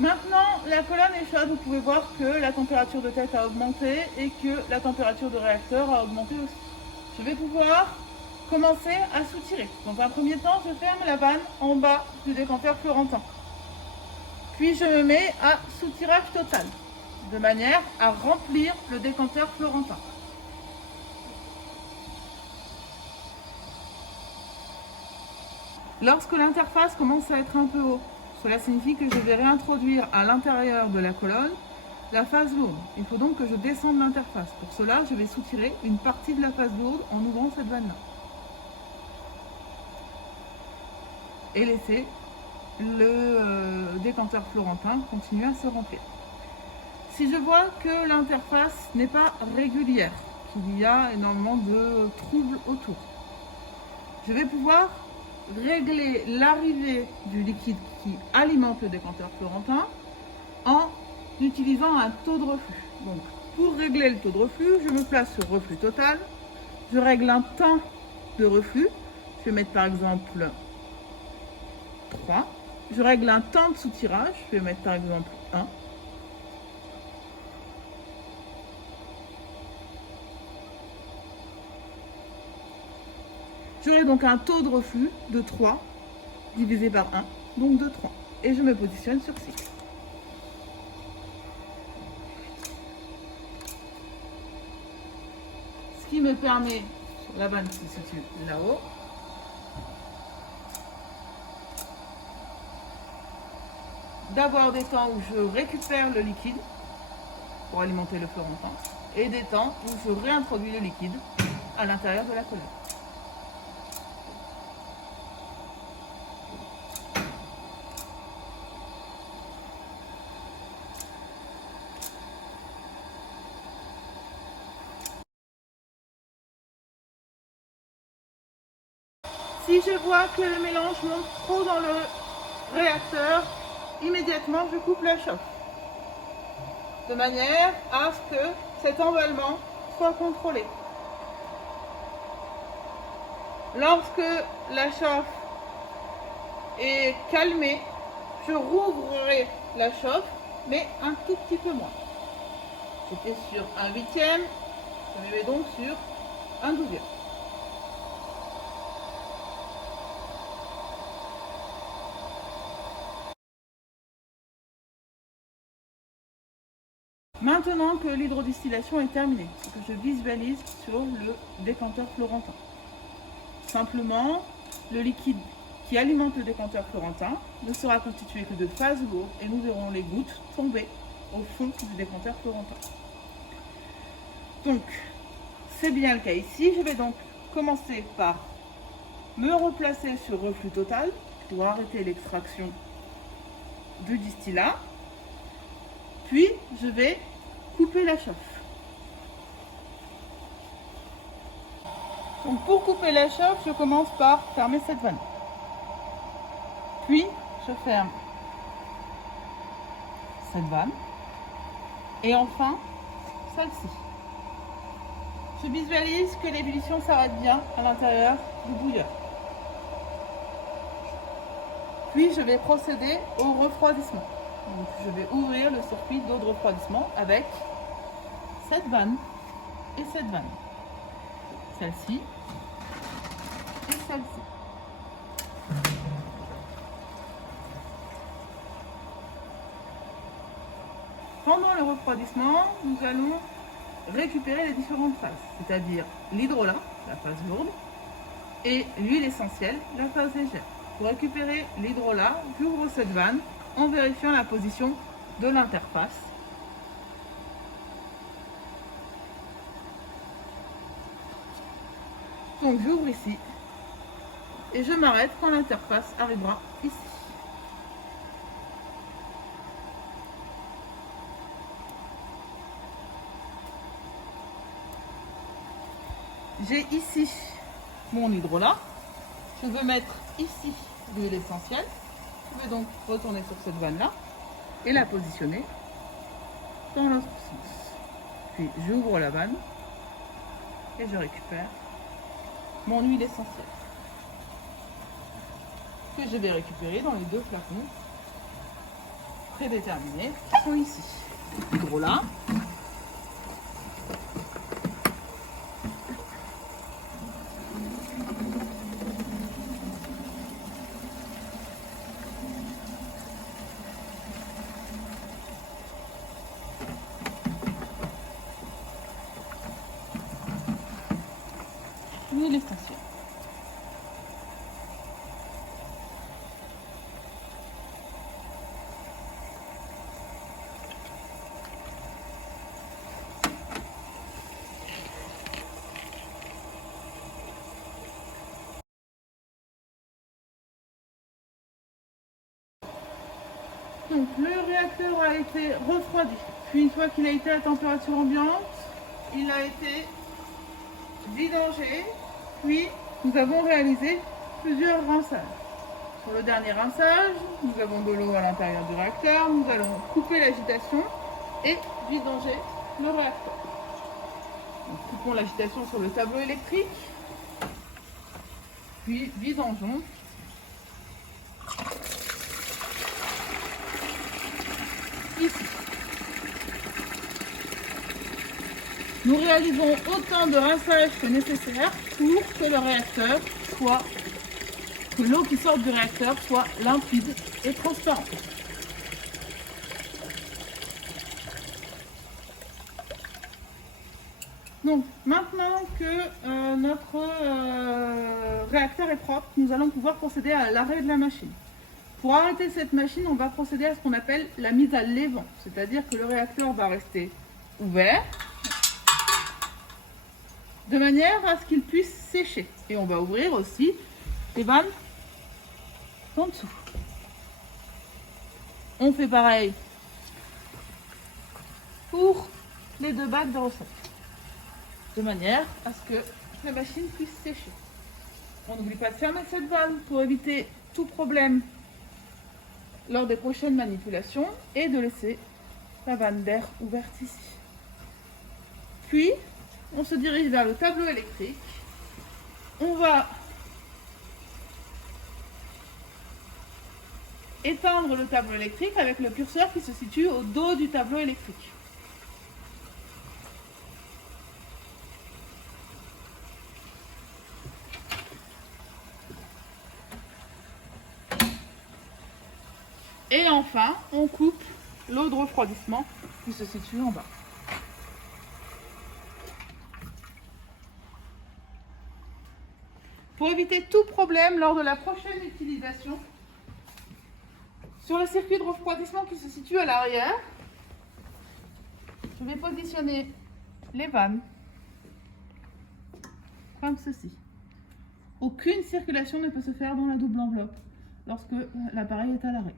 Maintenant, la colonne est chaude. Vous pouvez voir que la température de tête a augmenté et que la température de réacteur a augmenté aussi. Je vais pouvoir commencer à soutirer. Dans un premier temps, je ferme la vanne en bas du décanteur Florentin. Puis je me mets à soutirage total, de manière à remplir le décanteur Florentin. Lorsque l'interface commence à être un peu haut, cela signifie que je vais réintroduire à l'intérieur de la colonne la phase lourde. Il faut donc que je descende l'interface. Pour cela, je vais soutirer une partie de la phase lourde en ouvrant cette vanne-là. Et laisser le décanteur Florentin continuer à se remplir. Si je vois que l'interface n'est pas régulière, qu'il y a énormément de troubles autour, je vais pouvoir régler l'arrivée du liquide qui alimente le décanteur Florentin en utilisant un taux de reflux. Donc, pour régler le taux de reflux, je me place sur reflux total. Je règle un temps de reflux. Je vais mettre par exemple 3. Je règle un temps de soutirage. Je vais mettre par exemple 1. J'aurai donc un taux de reflux de 3 divisé par 1, donc de 3. Et je me positionne sur 6. Ce qui me permet, sur la vanne qui se situe là-haut, d'avoir des temps où je récupère le liquide pour alimenter le Florentin et des temps où je réintroduis le liquide à l'intérieur de la colonne. Si je vois que le mélange monte trop dans le réacteur, immédiatement je coupe la chauffe. De manière à ce que cet emballement soit contrôlé. Lorsque la chauffe est calmée, je rouvrirai la chauffe, mais un tout petit peu moins. J'étais sur 1/8, je me mets donc sur 1/12. Maintenant que l'hydrodistillation est terminée, ce que je visualise sur le décanteur Florentin. Simplement, le liquide qui alimente le décanteur Florentin ne sera constitué que de phases lourdes et nous verrons les gouttes tomber au fond du décanteur Florentin. Donc, c'est bien le cas ici. Je vais donc commencer par me replacer sur reflux total pour arrêter l'extraction du distillat. Puis, je vais couper la chauffe. Donc pour couper la chauffe, je commence par fermer cette vanne. Puis, je ferme cette vanne. Et enfin, celle-ci. Je visualise que l'ébullition s'arrête bien à l'intérieur du bouilleur. Puis, je vais procéder au refroidissement. Donc, je vais ouvrir le circuit d'eau de refroidissement avec cette vanne et cette vanne. Celle-ci et celle-ci. Pendant le refroidissement, nous allons récupérer les différentes phases, c'est-à-dire l'hydrolat, la phase lourde, et l'huile essentielle, la phase légère. Pour récupérer l'hydrolat, j'ouvre cette vanne en vérifiant la position de l'interface. Donc j'ouvre ici et je m'arrête quand l'interface arrivera ici. J'ai ici mon hydrolat. Je veux mettre ici l'huile essentielle. Je vais donc retourner sur cette vanne-là et la positionner dans l'autre sens. Puis j'ouvre la vanne et je récupère mon huile essentielle que je vais récupérer dans les deux flacons prédéterminés sont ici. Hydrolat. Puis les stations. Donc le réacteur a été refroidi. Puis une fois qu'il a été à température ambiante, il a été vidangé. Puis nous avons réalisé plusieurs rinçages. Sur le dernier rinçage, nous avons de l'eau à l'intérieur du réacteur. Nous allons couper l'agitation et vidanger le réacteur. Donc, coupons l'agitation sur le tableau électrique. Puis vidangeons. Ici. Nous réalisons autant de rinçage que nécessaire pour que le réacteur soit, que l'eau qui sort du réacteur soit limpide et transparente. Donc maintenant que notre réacteur est propre, nous allons pouvoir procéder à l'arrêt de la machine. Pour arrêter cette machine, on va procéder à ce qu'on appelle la mise à l'évent, c'est-à-dire que le réacteur va rester ouvert de manière à ce qu'il puisse sécher. Et on va ouvrir aussi les vannes en dessous. On fait pareil pour les deux bacs de recette, de manière à ce que la machine puisse sécher. On n'oublie pas de fermer cette vanne pour éviter tout problème lors des prochaines manipulations et de laisser la vanne d'air ouverte ici. Puis, on se dirige vers le tableau électrique. On va éteindre le tableau électrique avec le curseur qui se situe au dos du tableau électrique. Et enfin, on coupe l'eau de refroidissement qui se situe en bas. Pour éviter tout problème lors de la prochaine utilisation, sur le circuit de refroidissement qui se situe à l'arrière, je vais positionner les vannes comme ceci. Aucune circulation ne peut se faire dans la double enveloppe lorsque l'appareil est à l'arrêt.